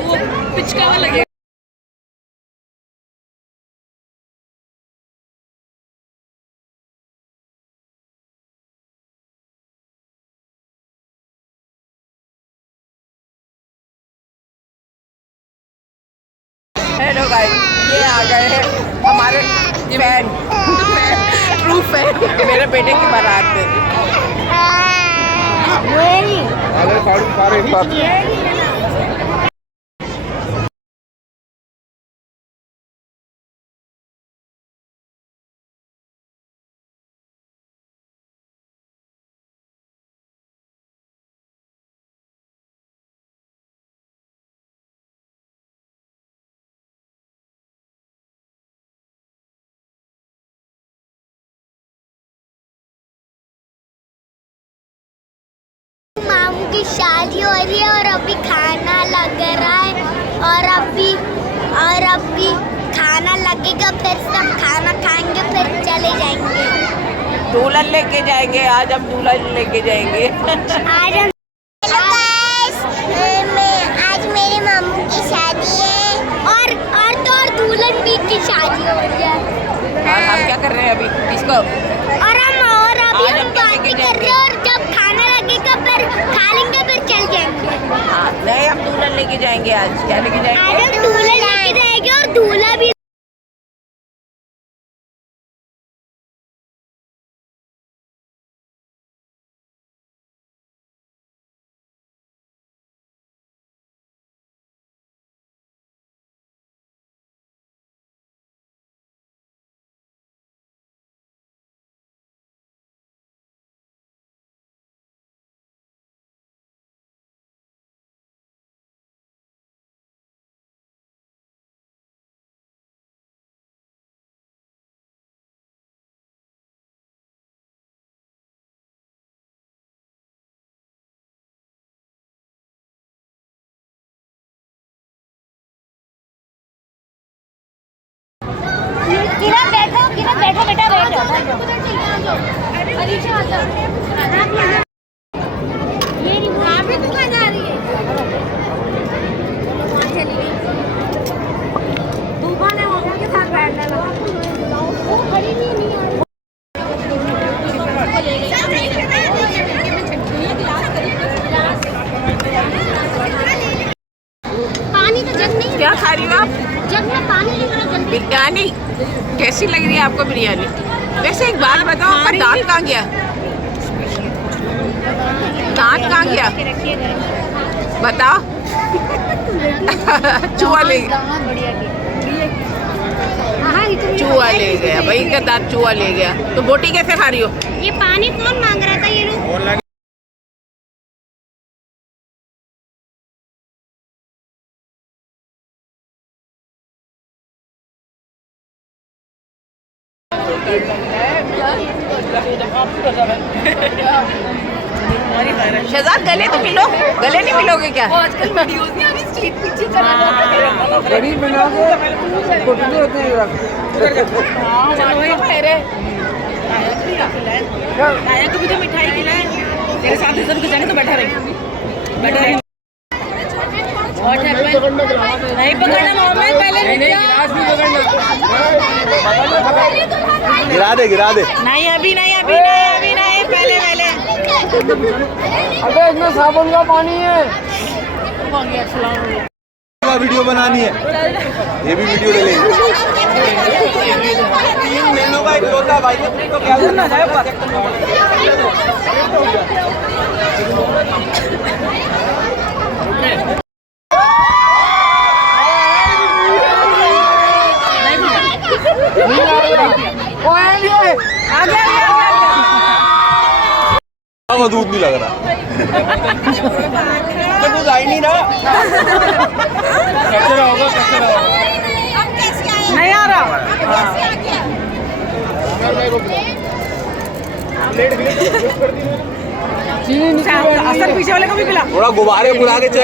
वो पिचकावा लगेगा। Hello guys, ये आ गए हैं हमारे फैन, ट्रू फैन मेरे बेटे की बारात में। मामू की शादी हो रही है और अभी खाना लग रहा है और अभी खाना लगेगा, फिर सब खाना खाएंगे, फिर चले जाएंगे। दुल्हन लेके जाएंगे, आज हम दुल्हन लेके जाएंगे। आज मेरे मामू की शादी है और दुल्हन भी की शादी हो रही है। और हम क्या कर रहे हैं अभी इसको? और अभी हम बातें कर रहे हैं और जब खाना लगेगा फिर खा लेंगे, फिर चल जाएंगे। हाँ, नहीं हम दुल्हन लेके जाएंगे। आज क्या लेके जाएंगे? आज हम दूल्हा लेके जाएंगे और दूल्हा भी। किरण बैठो बेटा बैठो। अलीशा आ जाओ। ये नहीं वहां पे तू कहां जा रही है? तूफान है, वो के साथ बैठने लगा। वो खड़ी नहीं आ रही। पानी तो जग नहीं। क्या खा रही हो आप? जग में पानी नहीं भरा। बिरयानी कैसी लग रही है आपको बिरयानी? वैसे एक बात बताओ, आपका दांत कहाँ गया? दांत कहाँ गया बताओ। चूहा ले गया भाई, इनका दांत चूहा ले गया। तो बोटी कैसे खा रही हो? ये पानी कौन मांग रहा था? ये लोग शहजाद गले तो मिलो, गले नहीं मिलोगे क्या? आजकल वीडियोस नहीं आ रही, स्ट्रीट पीछे चला जाता है। गरीब बना के कुटने होते हैं। चलो भाई खैर आया को भी तो मिठाई खिलाए। तेरे साथ इधर के जाने तो बैठा रही। और नहीं पकड़ना मोहम्मद, पहले गिलास भी पकड़ना। गिरा दे। नहीं अभी नहीं पहले। अबे इसमें साबुन का पानी है। वीडियो बनानी है, ये भी वीडियो ले लेंगे। 3 महीनों का इकलौता भाई, तो क्या करना है? वो दूध नहीं लग रहा। दूध आ ही नहीं रहा। कैसे होगा? नहीं आ रहा। चीनी असर पीछे वाले को भी पिला। थोड़ा गुब्बारे बुला के चेक